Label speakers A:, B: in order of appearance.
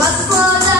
A: Let's go.